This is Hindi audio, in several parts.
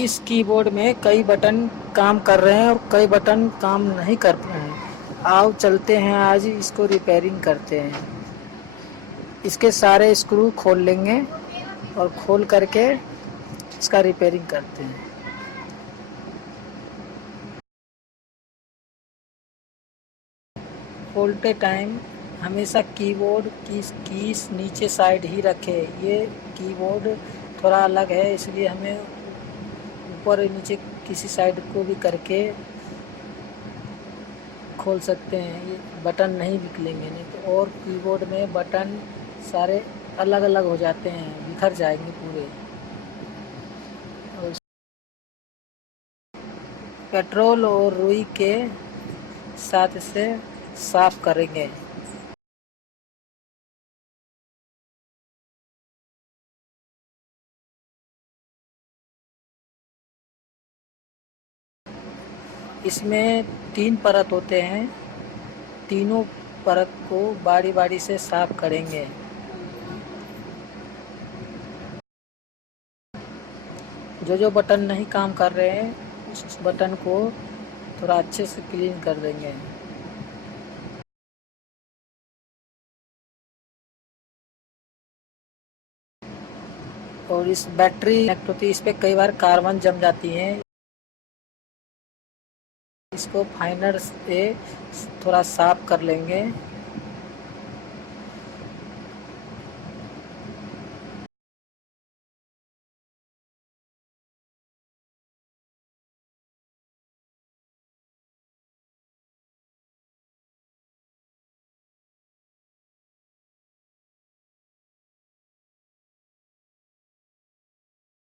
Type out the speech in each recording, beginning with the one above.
इस कीबोर्ड में कई बटन काम कर रहे हैं और कई बटन काम नहीं कर रहे हैं। आओ चलते हैं, आज इसको रिपेयरिंग करते हैं। इसके सारे स्क्रू खोल लेंगे और खोल करके इसका रिपेयरिंग करते हैं। खोलते टाइम हमेशा कीबोर्ड की कीज नीचे साइड ही रखें। ये कीबोर्ड थोड़ा अलग है, इसलिए हमें ऊपर नीचे किसी साइड को भी करके खोल सकते हैं। ये बटन नहीं निकलेंगे नहीं तो, और कीबोर्ड में बटन सारे अलग अलग हो जाते हैं, बिखर जाएंगे पूरे। और पेट्रोल और रुई के साथ इसे साफ करेंगे। इसमें 3 परत होते हैं, तीनों परत को बारी बारी से साफ करेंगे। जो जो बटन नहीं काम कर रहे हैं उस बटन को थोड़ा अच्छे से क्लीन कर देंगे। और इस बैटरी कनेक्ट होती है, इस पर कई बार कार्बन जम जाती है। इसको फाइनर से थोड़ा साफ कर लेंगे।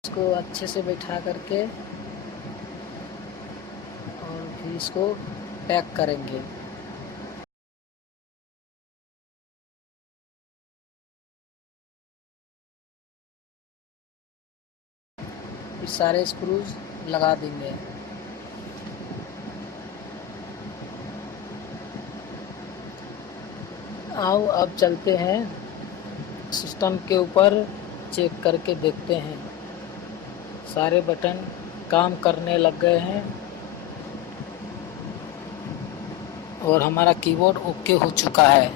इसको अच्छे से बैठा करके और फिर इसको पैक करेंगे। फिर सारे स्क्रूज लगा देंगे। आओ अब चलते हैं सिस्टम के ऊपर, चेक करके देखते हैं। सारे बटन काम करने लग गए हैं और हमारा कीबोर्ड ओके हो चुका है।